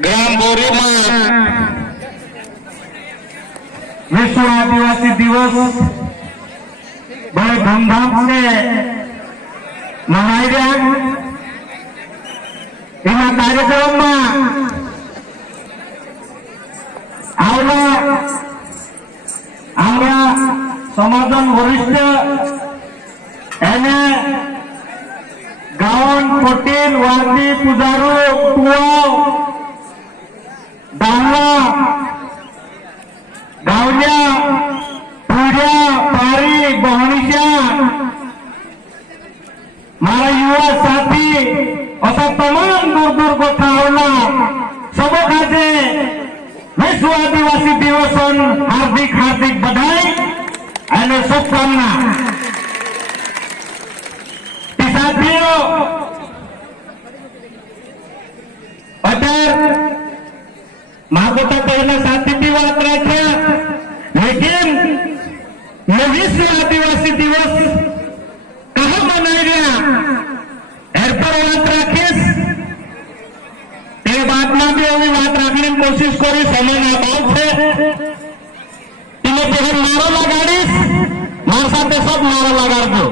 ग्राम बोरी में विश्व आदिवासी दिवस बड़े धूमधाम से मनाई रहा। इन कार्यक्रम में समाजन वरिष्ठ एने गावन पटेल वादी पुजारू टुआ डाला गावल्या पूजा पारी बहणीच्या मारा युवा साथी असा तमाम दूर दूर कथा होला सब खाते विश्व आदिवासी दिवस हार्दिक हार्दिक बधाई और शुभकामना। साथियों अतर महाकोटा पहला साथी की बात रखे, लेकिन ये विश्व आदिवासी दिवस कहाँ मनाया गया एर पर बात राखीस बात में भी अभी बात रखने की कोशिश करी समय ना अभाव से नारा लगाड़ीस मार साथ सब नारा लगा दो।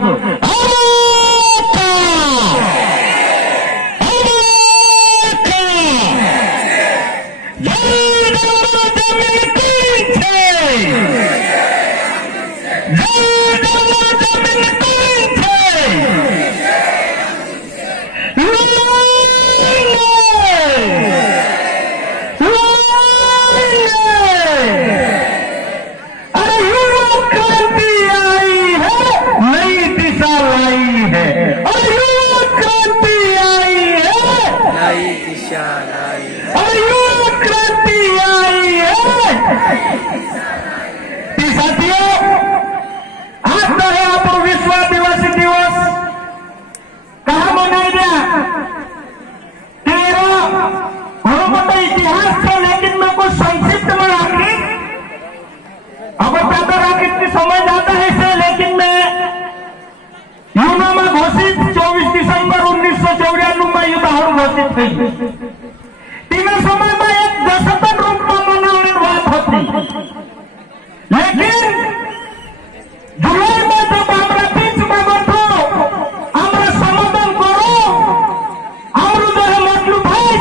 विश्व आदिवासी दिवस कहा मनाया गया 13 बहुत बड़ा इतिहास था, लेकिन मैं कुछ संक्षिप्त में राखी अब ज्यादा राखी समय जाता है इसे, लेकिन मैं यूना में घोषित 24 दिसंबर 1994 में युद्ध घोषित हुई। तीन समय में एक दशतन रूप में मनाने बात होती, लेकिन जुलाई में जब हमारा बीच में बैठो हमारा समाधान करो हमारे जो है मतलब भाई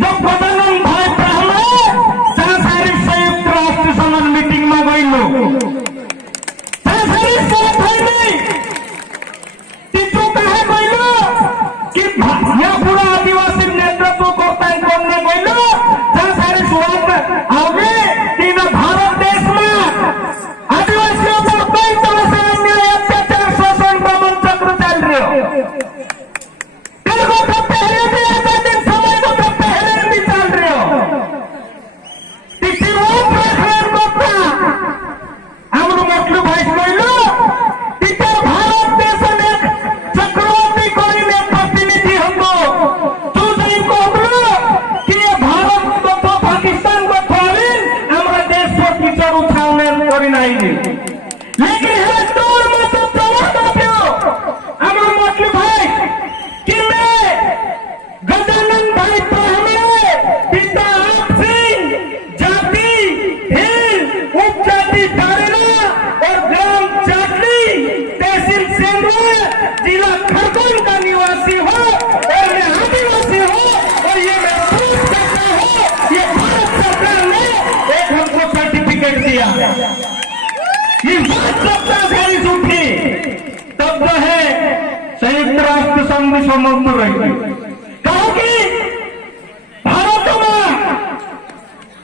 जब गजानन भाई पहले सारी संयुक्त राष्ट्र संघ मीटिंग में गई लोग सारी बात है नहीं तीसरो कहे गई लो कि यह पूरा आदिवासी नेतृत्व करता है करने गई लो सारी सुहाग आगे तीन भारत देश में आदिवासियों पर कई तरह से अन्याय अत्याचार शोषण दमन चक्र चल रहे हो। पहले भी ऐसा दिन समय को तो पहले भी चल रहे हो। किसी और करता हम मतलब भाई बोलो टीचर भारत देश एक चक्रवर्ती कोई में प्रतिनिधि हमको तू सही को कि ये भारत को तो पाकिस्तान को थोड़ी हमारा देश को टीचर उठाने करी नहीं दी, लेकिन है तोड़ में तो प्रवृत्त हो हमारा मतलब भाई कि मैं गजानन भाई पहले पिता आप सिंह जाति हिल उपजाति तारेला और ग्राम चाटली तहसील सेंद्रा जिला खरगोन का निवासी हो और मैं आदिवासी हूँ और ये मैं प्रूफ करता हूँ। ये भारत सरकार ने एक हमको सर्टिफिकेट दिया, इस बात सारी उठी तब जो है संयुक्त राष्ट्र संघ विश्व मंत्र रहेगी कहो कि भारत में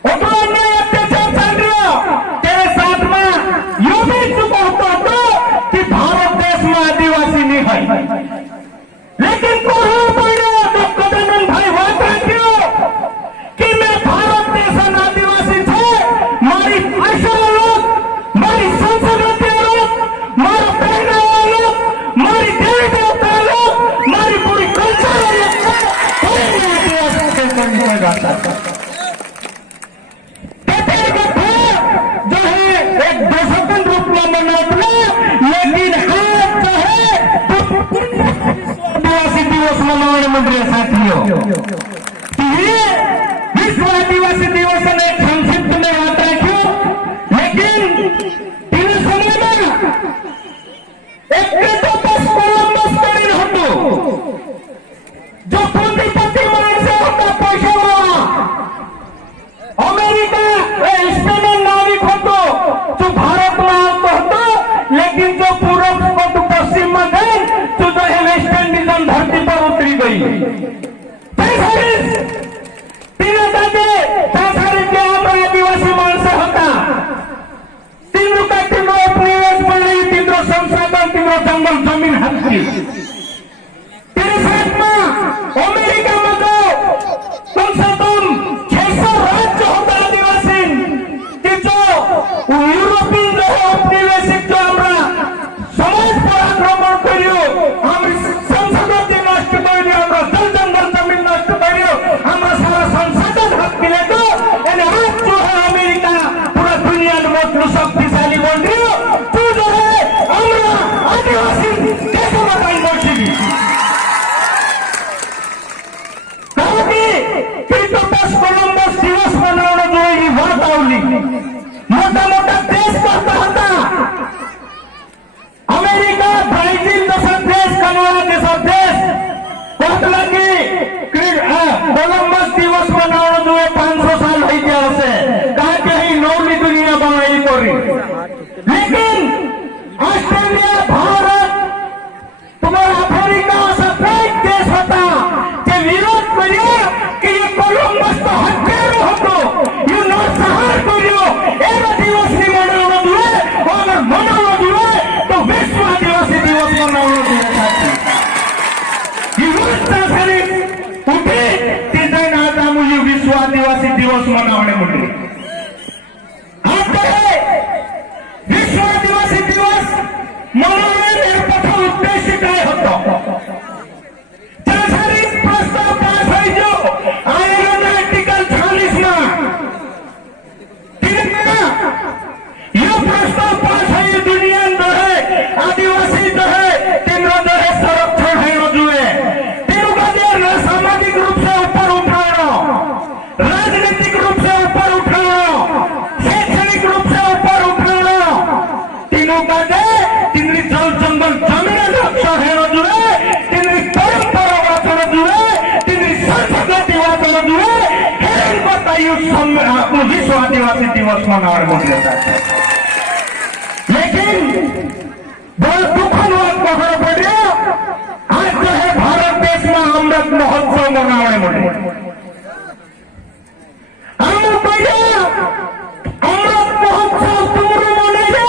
अन्याय अत्याचार चल रहा तेरे साथ में यू भी चुका होता तो कि भारत देश में आदिवासी नहीं है, लेकिन गजानन भाई बात रखियो कि मैं भारत देश आदिवासी थे मारी भाषा लोग मारी संस्कृति लोग मारा पहनावा लोग मारी देवी देवता लोग मारी पूरी कल्चर जो है एक दशकन रूप में मनाते, लेकिन आज जो है आदिवासी दिवस मनाने मंत्री साथियों ये विश्व आदिवासी दिवस ने संक्षिप्त में बात रखी, लेकिन तीन समय में एक तो बस कोलंबस करीन हटो जो पूंजीपति मान से होता पैसा वाला अमेरिका स्पेन नाविक होतो जो भारत में आता होतो, लेकिन जो पूर्व को पश्चिम में गए तो जो है वेस्ट इंडीज धरती पर उतरी गई। आदिवासी माणसं होता तीनों का तीनों उपनिवेश बनाई, तीनों संसाधन, तीनों जंगल जमीन हत्ती। तेरे साथ में अमेरिका में तो कम से कम 600 राज्य होता आदिवासी कि जो यूरोपीय जो है उपनिवेशिक जो हमारा समाज पर आक्रमण करियो, हमारी संस्कृति नष्ट करियो, हमारा जल जंगल जमीन नष्ट करियो, हमारा सारा संसाधन हक मिले तो आज जो है अमेरिका पूरा दुनिया में शक्तिशाली बन रही हो, तू जो है हमारा आदिवासी कैसे बताई बढ़ेगी? क्रिस्टोफर कोलंबस दिवस मनाना जो है ये बात आवली मोटा मोटा देश करता था, अमेरिका, ब्राजील जैसा देश, कनाडा जैसा देश कहला कि कोलंबस दिवस मनाना जो है 500 साल हो गया उसे कहा कि ही नौवीं दुनिया बनाई करी, लेकिन ऑस्ट्रेलिया, भारत, तुम्हारा अफ्रीका सफेद देश होता कि विरोध करियो कि ये कोलंबस तो हत्यार होतो, ये नरसंहार करियो, एक दिवस नहीं मनाना जुए, अगर मनाना जुए तो विश्व आदिवासी दिवस मनाना जुए साथी। ये रोजचा सारी उठे तीन आज आम्ही विश्व आदिवासी दिवस मनावणे म्हटले। आता है विश्व आदिवासी दिवस मनावणे प्रथम उद्देश्य काय होतो? त्यासाठी प्रस्ताव पास है जो आयोग आर्टिकल 40 में यह प्रस्ताव पास है, ये दुनिया जो है आदिवासी जो है तीनों जो है संरक्षण है जुए, तीनों का जो सामाजिक रूप से ऊपर उठाना, राजनीतिक रूप से ऊपर उठाना, शैक्षणिक रूप से ऊपर उठाना, तीनों का जो तीन जल जंगल जमीन रक्षण है जुए, तीन परंपरा वाचन जुए, तीन संस्कृति वाचन जुए, हेरन बताइए विश्व आदिवासी दिवस मनाने बोलते हैं। लेकिन बहुत दुखद बात कहना पड़ रही है, आज जो है भारत देश में अमृत महोत्सव मनाने बोले हम पहले अमृत महोत्सव पूर्ण मनाइए,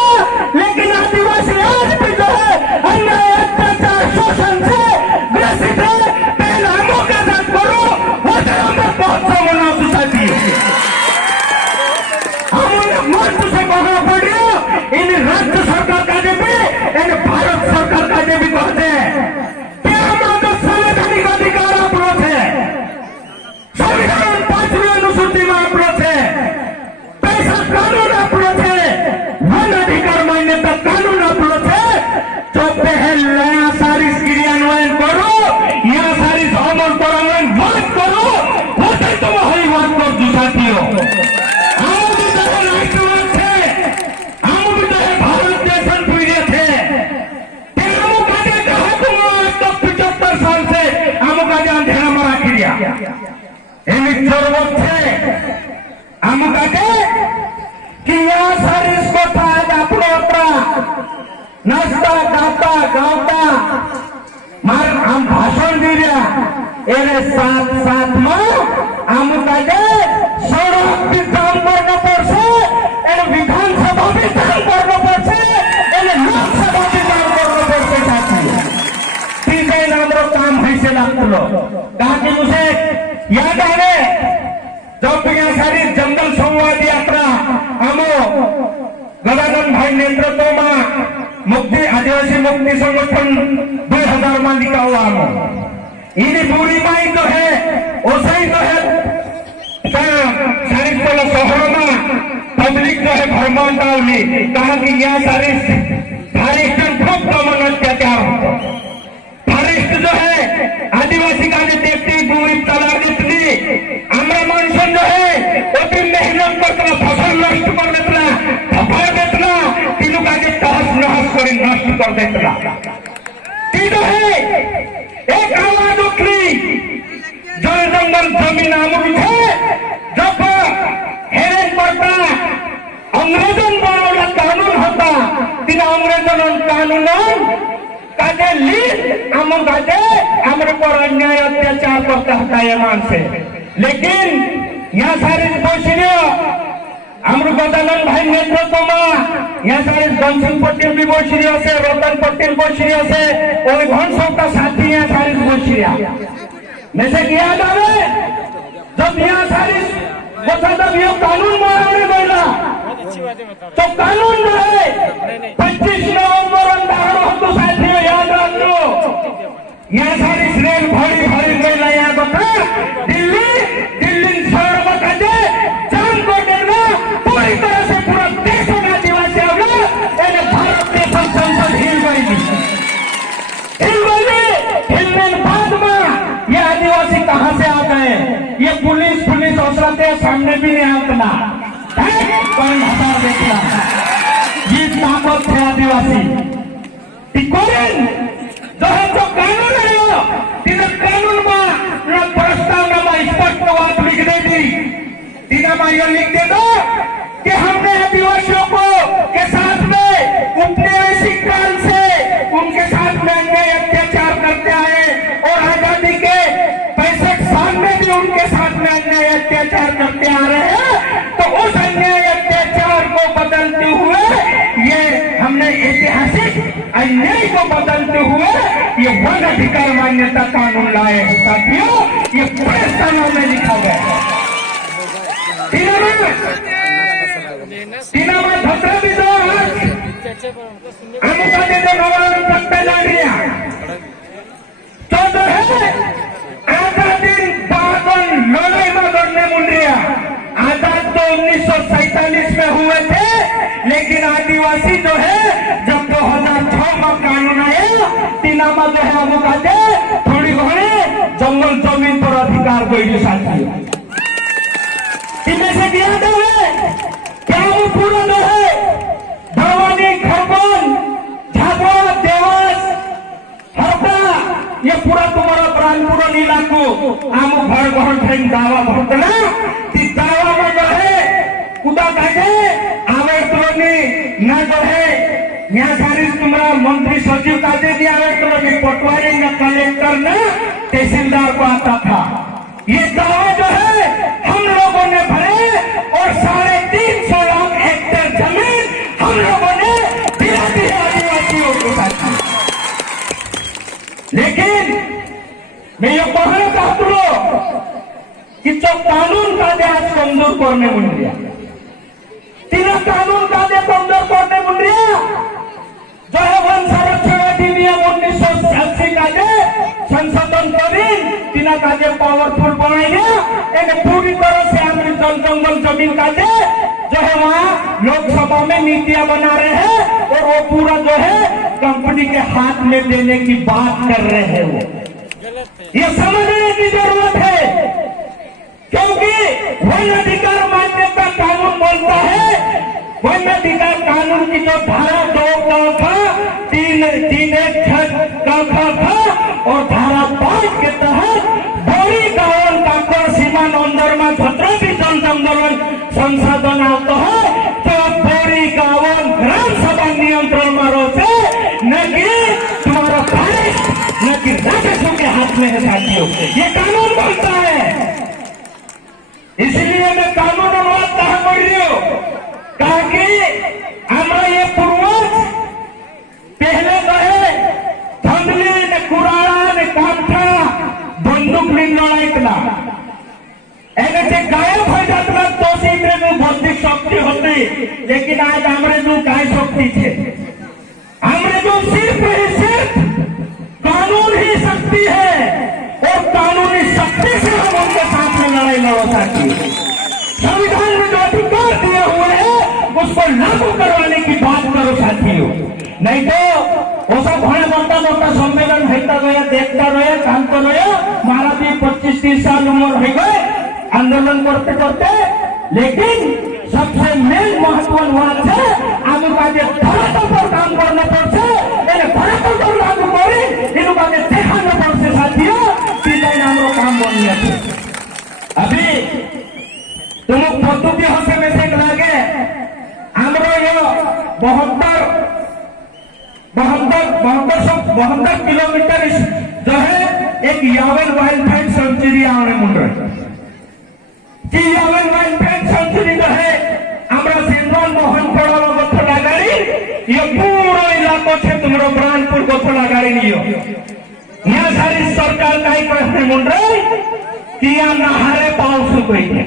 लेकिन आदिवासी आज भी जो है अन्याय, अत्याचार, शोषण से ग्रसित है। पहले हमों के साथ करो, वो अमृत महोत्सव मनाओ सोसाइटी। हम मंच से कहना पड़ रही है, इन राज्य सरकार का भी इन भारत सरकार का भी कहते हैं कि हमारा संवैधानिक अधिकार अपराध है, संविधान 5वीं अनुसूची में अपराध है, पैसा कानून अपराध है, वन अधिकार मान्यता कानून अपराध है। तो पहल नया सारी क्रियान्वयन करो, यहाँ सारी अमल करान्वयन बात करो, होते तो वही बात कर दू साथियों। नाचता गाता गाता हम भाषण दी रहा साथ साथ में आम सड़क भी काम करना पड़े, विधानसभा भी काम करना पड़े, लोकसभा भी काम करना पड़े साथी। ठीक है ना, हमारा काम कैसे लगता कहा कि मुझे याद आवे जब यहाँ सारी जंगल संवाद यात्रा आमो गदाधन भाई नेतृत्व में मुक्ति आदिवासी मुक्ति संगठन 2000 में लिखा हुआ आमो इन पूरी माई जो है वैसे ही जो है सारी शहरों में पब्लिक जो है भ्रमण डाली कहा कि यहाँ सारी फॉरेस्ट खूब दमन अत्याचार होता, फॉरेस्ट जो है आदिवासी का देखती भूमि तला जितनी हमारा मानसन जो है बंद कर देता। एक आवाज उठली, जो जंगल जमीन आमुल थे जब हेरेन पड़ता अंग्रेजन बनवला कानून होता, तीन अंग्रेजन कानून काजे लीड आम काजे आमरे पर अन्याय अत्याचार करता होता ये मान से। लेकिन यहाँ सारे बसिरियो आमर गजानन भाई नेतृत्व में यहाँ सारे घनश्याम पटेल भी बसिरी আছে, रतन पटेल बसिरी আছে, और घनश्याम का साथी यहाँ सारे बसिरिया में से किया जावे। जब यहाँ सारे जब ये कानून बनाने गया तो कानून जो है 25 नवंबर अंधार हो तो साथियों याद रखो, यहाँ सारी रेल भरी भरी गई यहाँ बता दिल्ली शहर में काजे जाम को देना पूरी तरह से पूरा देश का आदिवासी होगा। भारत के संसद हिल गई, हिलने बाद में ये आदिवासी कहाँ से आ गए, ये पुलिस औसरते सामने भी नहीं आतना कौन हटार देखना ये ताकत है आदिवासी जो है जो कानून है कानून में प्रस्तावना में स्पष्ट बात लिख दे दी। यह लिख दे दो कि हमने आदिवासियों को के साथ में उपनिवेशिक काल से उनके साथ में अन्याय अत्याचार करते आए और आजादी के 65 साल में भी उनके साथ में अन्याय अत्याचार करते आ रहे हैं। तो उस अन्याय अत्याचार को बदलते हुए ये हमने ऐतिहासिक अन्याय को बदलते हुए ये वन अधिकार मान्यता कानून लाए हैं। साथियों ये पूरे कानून में लिखा गया है। धोत्रा भी दो तो जो है आजादी बागन लड़ाई में लड़ने मुंडिया आजाद तो 1947 में हुए थे, लेकिन आदिवासी जो है जब 2006 में कानून आया तीना में जो है वो काजे थोड़ी घड़ी जंगल जमीन पर अधिकार गई साथियों से दिया है। क्या वो पूरा जो है भवानी खरगोन झाबुआ देवास हरदा ये पूरा तुम्हारा प्राणपुर इलाको आम घर घर ट्रेन दावा भरतना दावा में जो है उदा काजे आवेदनी न जो है यहाँ सारी तुम्हारा मंत्री सचिव काजे भी आवेदनी पटवारी न कलेक्टर न तहसीलदार को आता था। ये दावा जो है हम लोगों ने भरे और 350 लाख हेक्टेयर जमीन हम लोगों ने दिला दी आदिवासियों को साथ। लेकिन मैं ये कहना चाहता हूँ कि जो कानून का आज कमजोर करने मुन रहा तीन कानून का कमजोर करने मुन रहा जो है वन संरक्षण अधिनियम 1980 का संशोधन करी तीना का पावरफुल बनाएंगे पूरी तरह से हमारे जंगल जमीन का जो है वहाँ लोकसभा में नीतियां बना रहे हैं और वो पूरा जो है कंपनी के हाथ में देने की बात कर रहे हैं। वो ये समझने की जरूरत है क्योंकि वन अधिकार मान्यता कानून बोलता है वन अधिकार कानून की जो धारा 2 का 3 था और धारा 5 के तहत बोरी गावन काकर सीमा अंदर में छत्र भी जंगल संसाधन आता है तो बोरी गावन ग्राम सभा नियंत्रण में रोसे न कि तुम्हारा बारिश न कि राजस्व के हाथ में है साथियों। ये कानून बोलता है, इसलिए मैं कानून अनुवाद कहा कर रही हूँ कहा कि हमारा ये पूर्वज पहले गए धंधली ने कुराड़ा ने काठा बंदूक नहीं लड़ाईतना ऐसे गायब हो जाता तो सीधे बौद्धिक शक्ति होती। लेकिन आज हमारे जो काय शक्ति थे हमारे जो सिर्फ कानून ही शक्ति है और कानूनी शक्ति से हम उनके साथ में लड़ाई लड़ो सकती। संविधान में जो अधिकार दिए हुए हैं उसको लागू करवाने की बात करो साथियों, नहीं तो वो सब घने मोटा सम्मेलन होता गया देखता रहे काम कर रहे हमारा भी 25-30 साल उम्र हो गए आंदोलन करते करते। लेकिन सबसे मेन महत्वपूर्ण बात है आम धरातल पर काम करना पड़े धरातल पर लागू कर देखाना पड़े साथियों काम बन गया। अभी तुम पद्धति हसे में लगे हमरो यो 72 किलोमीटर जो है एक यावन वाइल्ड लाइफ सेंचुरी आने मुंड कि यावन वाइल्ड लाइफ सेंचुरी जो है हमरा सिंधन मोहन पड़ा गोथला गाड़ी ये पूरा इलाको छे तुमरो ब्रांडपुर गोथला गाड़ी नियो यहाँ सारी सरकार कहीं कहते मुंड कि यहाँ नहारे पाउस कोई है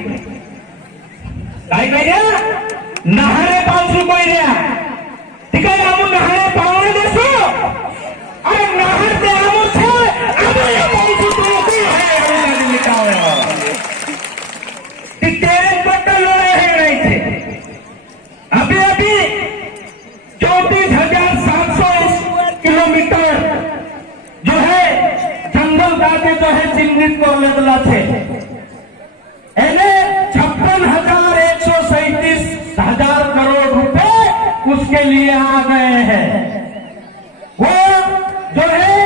कहीं कहीं नहारे पाउस कोई है ठीक है हम नहारे पाउने देसो अरे नहर से आमो छे अब ये पाउस तो कोई है अरे निकाले कि तेरे बटल रहे नहीं थे अभी 34,700 किलोमीटर जो है जंगल काटे जो है चिन्हित कर लेला छे एने 56,137 करोड़ रुपए उसके लिए आ गए हैं। वो जो है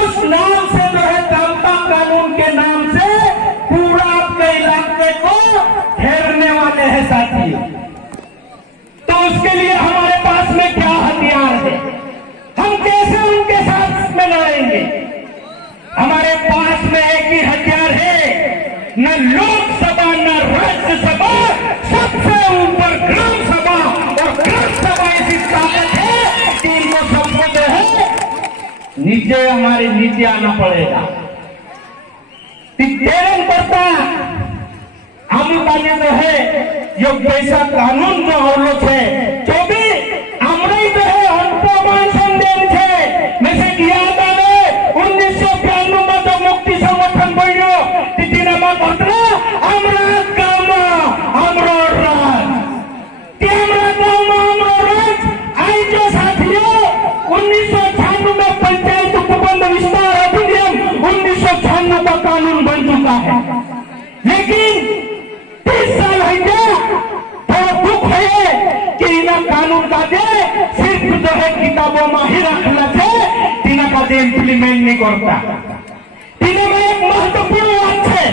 उस नाम से जो है कामता कानून के नाम से पूरा अपने इलाके को घेरने वाले हैं साथियों। तो उसके लिए हमारे पास में क्या हथियार है, हम कैसे उनके साथ में लड़ेंगे? हमारे पास में एक ही हथियार है, न लोकसभा न राज्यसभा, सबसे ऊपर ग्राम सभा और ग्राम सभा ऐसी ताकत है कि इनको सबको जो है नीचे हमारे नीचे आना पड़ेगा। तेरह करता हम जो है ये पैसा कानून जो अवलोक है जो भी हमने जो है हमको भाषण देन थे में से किया था 1992 में जो मुक्ति संगठन बनो तिथिना में पत्र हमरा गांव हमरो राज हमरा गांव हमरो राज आई जो साथियों 1996 में पंचायत उपबंध विस्तार अधिनियम 1996 का कानून बन चुका है, लेकिन 30 साल है थोड़ा दुख है कि इना कानून का दे सिर्फ जो है किताबों में ही रखना थे तीना का दे इम्प्लीमेंट नहीं करता। तीन में एक महत्वपूर्ण बात है,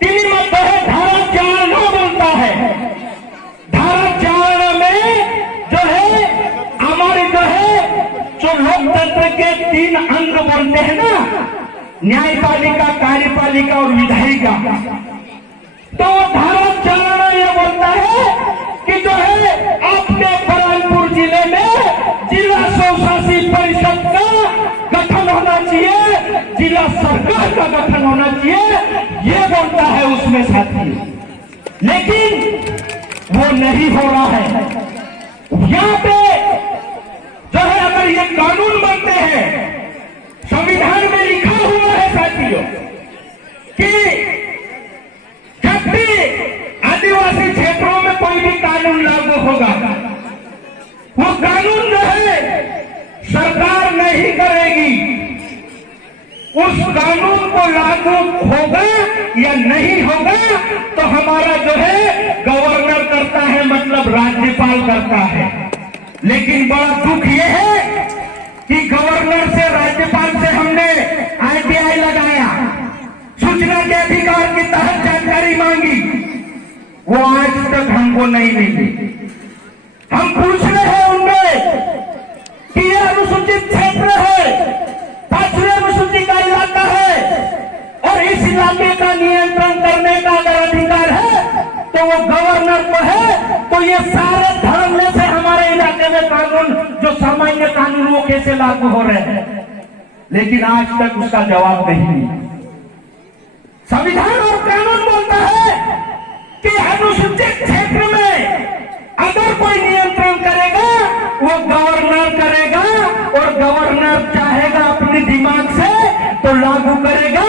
तीन में जो है धारा 4 बनता है। धारा 4 में जो है हमारे जो है जो लोकतंत्र के 3 अंग बनते हैं ना, न्यायपालिका, कार्यपालिका और विधायिका। तो धारा 4 ये बोलता है कि जो है अपने बरानपुर जिले में जिला स्वशासी परिषद का गठन होना चाहिए, जिला सरकार का गठन होना चाहिए, ये बोलता है उसमें साथी। लेकिन वो नहीं हो रहा है। यहाँ पे जो है अगर ये कानून बनते हैं, संविधान में लिखा हुआ है साथियों कि जब भी आदिवासी क्षेत्रों में कोई भी कानून लागू होगा, वो कानून जो है सरकार नहीं करेगी, उस कानून को लागू होगा या नहीं होगा तो हमारा जो है गवर्नर करता है, मतलब राज्यपाल करता है। लेकिन बड़ा दुख ये है कि गवर्नर से, राज्यपाल से हमने आरटीआई लगाया, सूचना के अधिकार के तहत जानकारी मांगी, वो आज तक हमको नहीं मिली। हम पूछ रहे हैं उनमें कि यह अनुसूचित क्षेत्र है, 5वीं अनुसूची का इलाका है और इस इलाके का नियंत्रण करने का अगर अधिकार है तो वो गवर्नर को है, तो ये सारे धड़ल्ले से हमारे इलाके में कानून, जो सामान्य कानून, वो कैसे लागू हो रहे हैं? लेकिन आज तक उसका जवाब नहीं मिला। संविधान और कानून बोलता है कि अनुसूचित क्षेत्र में अगर कोई नियंत्रण करेगा वो गवर्नर करेगा, और गवर्नर चाहेगा अपने दिमाग से तो लागू करेगा,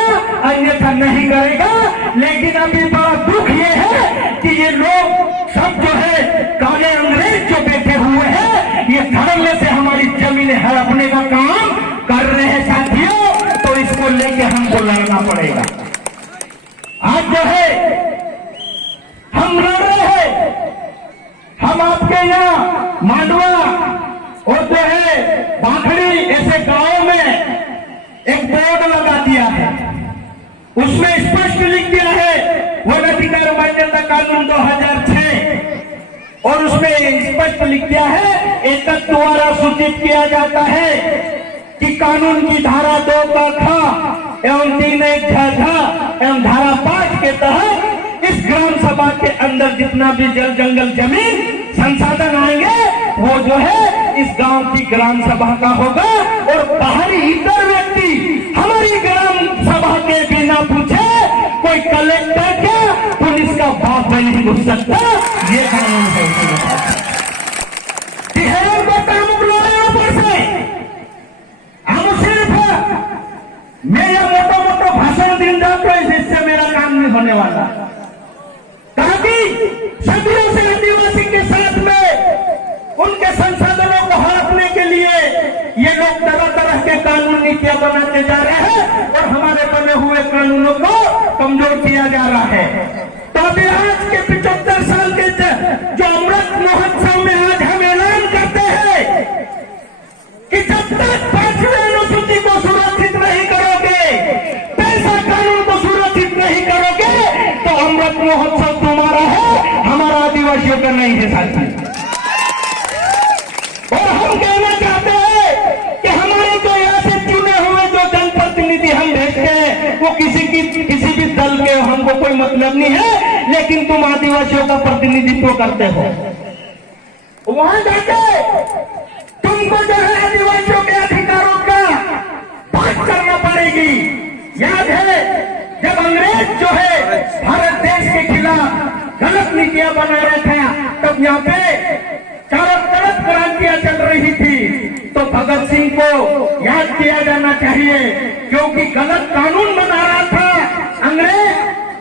अन्यथा नहीं करेगा। लेकिन अभी बड़ा दुख ये है कि ये लोग सब जो है काले अंग्रेज जो बैठे हुए हैं, ये धड़ल्ले से हमारी जमीन हड़पने का काम कर रहे हैं साथियों। तो इसको लेके हमको लड़ना पड़ेगा। आज जो है हम लड़ रहे हैं, हम आपके उसमें स्पष्ट लिख दिया है वन अधिकार मान्यता कानून 2006 और उसमें स्पष्ट लिख दिया है एकक द्वारा सूचित किया जाता है कि कानून की धारा 2 का ख एवं 3 एक झ एवं धारा 5 के तहत इस ग्राम सभा के अंदर जितना भी जल जंगल जमीन संसाधन आएंगे वो जो है इस गांव की ग्राम सभा का होगा और बाहरी इतर व्यक्ति हमारी ग्राम सभा के बिना पूछे कोई कलेक्टर क्या पुलिस का बाप में नहीं घुस सकता। ये कानून है मैं यह मोटा भाषण दिन जाता है जिससे मेरा काम नहीं होने वाला। ताकि सदियों से आदिवासी के साथ में उनके संसाधनों को हड़पने के लिए ये लोग तरह तरह के कानून नीतियां बनाते जा रहे हैं और हमारे बने हुए कानूनों को कमजोर किया जा रहा है। तो अभी आज के 75 साल के जो अमृत महोत्सव में आज हम ऐलान करते हैं कि जब तक 5वीं अनुसूची को सुरक्षित नहीं करोगे, पैसा कानून को सुरक्षित नहीं करोगे तो अमृत महोत्सव तुम्हारा है, हमारा आदिवासियों का नहीं है साथी। और हम कहना चाहते हैं कि हमारे जो यहाँ से चुने हुए जो जनप्रतिनिधि हम भेजते हैं वो किसी भी दल के हमको कोई मतलब नहीं है, लेकिन तुम आदिवासियों का प्रतिनिधित्व करते हो। वहां जाके तुमको जो है आदिवासियों के अधिकारों का बात करना पड़ेगी। याद है जब अंग्रेज जो है भारत देश के खिलाफ गलत नीतियां बना रहा था तब यहाँ पे चारों तरफ क्रांतियां चल रही थी, तो भगत सिंह को याद किया जाना चाहिए क्योंकि गलत कानून बना रहा था अंग्रेज।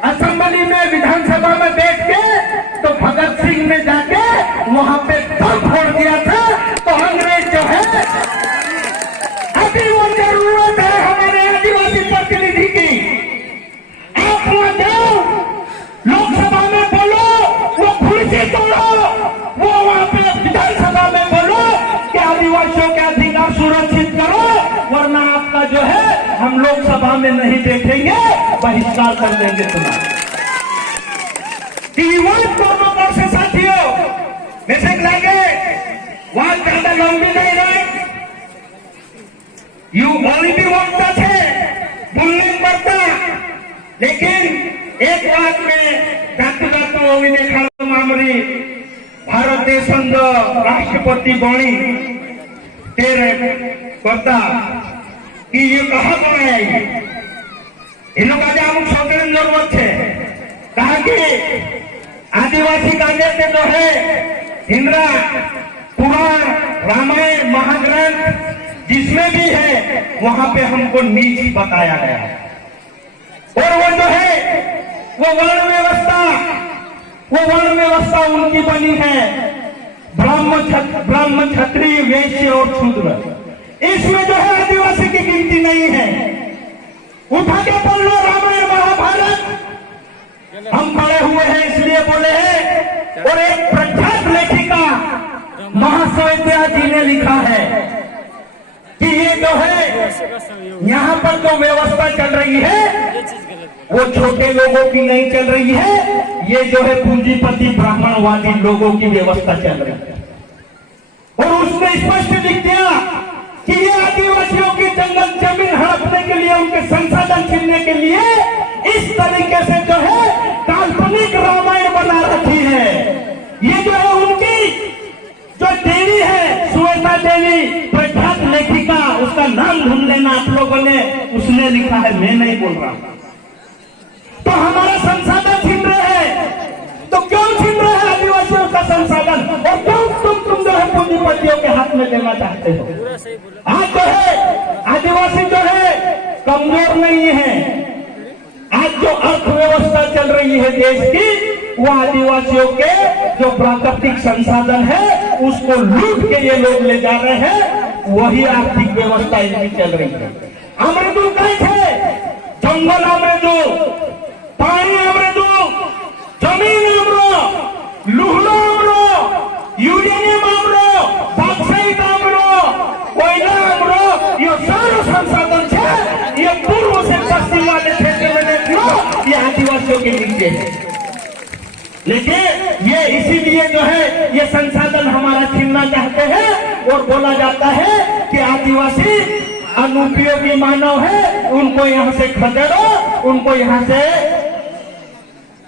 असेंबली में विधानसभा में बैठ के तो भगत सिंह ने जाके वहां पे दम फोड़ दिया था। तो अंग्रेज जो है अभी वो जरूरत है हमारे आदिवासी प्रतिनिधि की। आप वहां जाओ, लोकसभा में बोलो, वो खुर्सी तोड़ो, वो वहां पे विधानसभा में बोलो कि आदिवासियों के अधिकार सुरक्षित करो, वरना आपका जो है हम लोकसभा में नहीं देखेंगे, बहिष्कार कर देंगे तुम्हारा। दोनों पर से साथियों मैसेज लागे वहां ज्यादा लंबी नहीं रहे, यू बोली भी बोलता थे बोलने पड़ता, लेकिन एक बात में जातु देखा मामूली भारत देश राष्ट्रपति बनी तेरे करता कि ये कहा बनाया इन लोग आज अमुक सोचने जरूरत है। कहा कि आदिवासी कायदे से जो है इंदिरा पुराण रामायण महाग्रंथ जिसमें भी है वहां पे हमको नीच बताया गया और वो जो है वो वर्ण व्यवस्था उनकी बनी है ब्राह्मण क्षत्रिय वैश्य और शूद्र। इसमें जो है आदिवासी की गिनती नहीं है। उठा के पढ़ लो रामायण महाभारत, हम पढ़े हुए हैं इसलिए बोले हैं। और एक प्रख्यात लेखिका महाश्वेता जी ने लिखा है कि ये जो है यहाँ पर जो व्यवस्था चल रही है वो छोटे लोगों की नहीं चल रही है, ये जो है पूंजीपति ब्राह्मणवादी लोगों की व्यवस्था चल रही है। और उसने स्पष्ट लिख दिया कि ये आदिवासियों की जंगल जमीन हड़पने के लिए, उनके संसाधन छीनने के लिए इस तरीके से जो है काल्पनिक रामायण बना रखी है। ये जो है उनकी जो देवी है श्वेता देवी, प्रख्यात लेखिका, उसका नाम ढूंढ लेना आप लोगों ने, उसने लिखा है, मैं नहीं बोल रहा। तो हमारा संसाधन छीन रहे हैं, तो क्यों छीन रहे हैं आदिवासियों का संसाधन, और क्यों तुम जो है पूंजीपतियों के हाथ में देना चाहते हो। आज जो है आदिवासी जो है कमजोर नहीं है। आज जो अर्थव्यवस्था चल रही है देश की, वो आदिवासियों के जो प्राकृतिक संसाधन है उसको लूट के ये लोग ले जा रहे हैं, वही आर्थिक व्यवस्था इनकी चल रही है। अमृदू कैसे जंगल अमृदू, पानी अमृदू, जमीन अमृत, लुहड़ा अमृत, यूरेनियम अमृत, बॉक्साइट अमृत, कोयला अमृत, ये सारा संसाधन है। ये पूर्व से पश्चिम वाले क्षेत्र में नौकरियों के नीचे है। लेकिन ये इसीलिए जो है ये संसाधन हमारा छीनना चाहते हैं और बोला जाता है कि आदिवासी अनुपयोगी मानव है, उनको यहाँ से खदेड़ो, उनको यहाँ से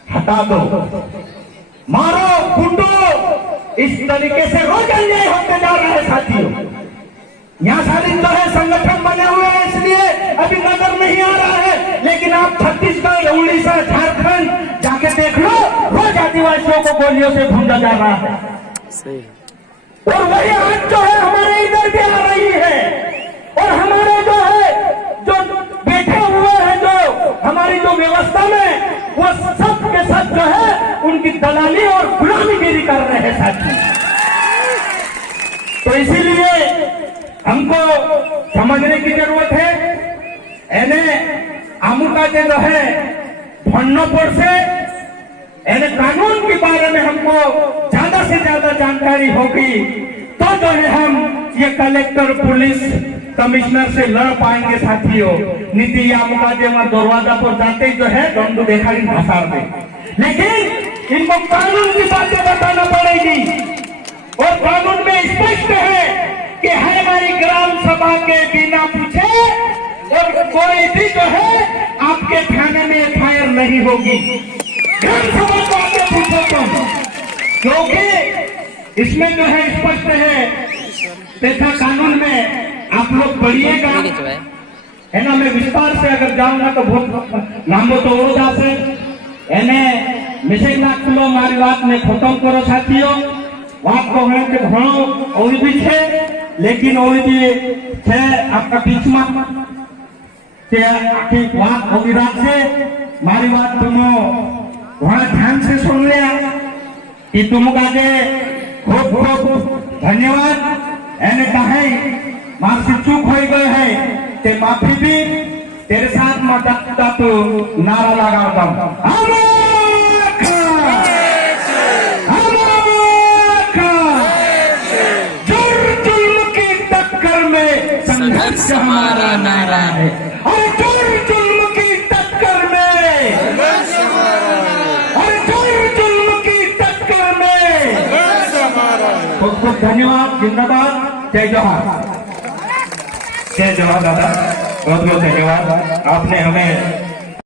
हटा दो, मारो, कूटो। इस तरीके से रोज अन्याय होते जा रहा है साथियों। यहाँ सारी जो है संगठन बने हुए हैं, इसलिए अभी नजर नहीं आ रहा है, लेकिन आप छत्तीसगढ़, उड़ीसा, झारखंड जाके देख लो, रोज आदिवासियों को गोलियों से भूंजा जा रहा है। और वही आज जो है हमारे इधर भी आ रही है, और हमारे जो है जो बैठे हुए हैं, जो हमारी जो व्यवस्था में, वो सब के सब जो है उनकी दलाली और गुलामीगिरी कर रहे हैं साथी। तो इसीलिए हमको समझने की जरूरत है। एने आमुका जो है भन्नोपुर से एने कानून के बारे में हमको ज्यादा से ज्यादा जानकारी होगी तो जो है हम ये कलेक्टर, पुलिस कमिश्नर से लड़ पाएंगे साथियों। नीति आमुका जो दरवाजा पर जाते ही जो है दंडू देखा भाषा में, लेकिन इनको कानून की बातें बताना पड़ेगी। और कानून में स्पष्ट है कि हमारी ग्राम सभा के बिना पूछे और कोई भी जो है आपके थाने में एफआईआर नहीं होगी। ग्राम सभा को आगे पूछो तुम, क्योंकि इसमें जो है स्पष्ट है, देखा कानून में आप लोग पढ़िएगा, है ना। मैं विस्तार से अगर जाऊंगा तो बहुत लांबो तो ओरदा से एने मिसेज नाखलो मारी बात ने खत्म करो साथियों। बात को है कि घणो और भी है, लेकिन और भी है आपका बीच में आखिर बात होगी रात से मारी बात तुमो घणा ध्यान से सुन लिया कि तुमका जे खूब खूब धन्यवाद। एने कहे मार से चूक हो गए है ते माफी भी तेरे साथ मदद तो नारा लगा दम। संघर्ष हमारा नारा है, और जुल्म की टक्कर में, और जुल्म की टक्कर में बहुत बहुत धन्यवाद। जिंदाबाद, जय जोहार। जय जोहार दादा, बहुत बहुत धन्यवाद। आपने हमें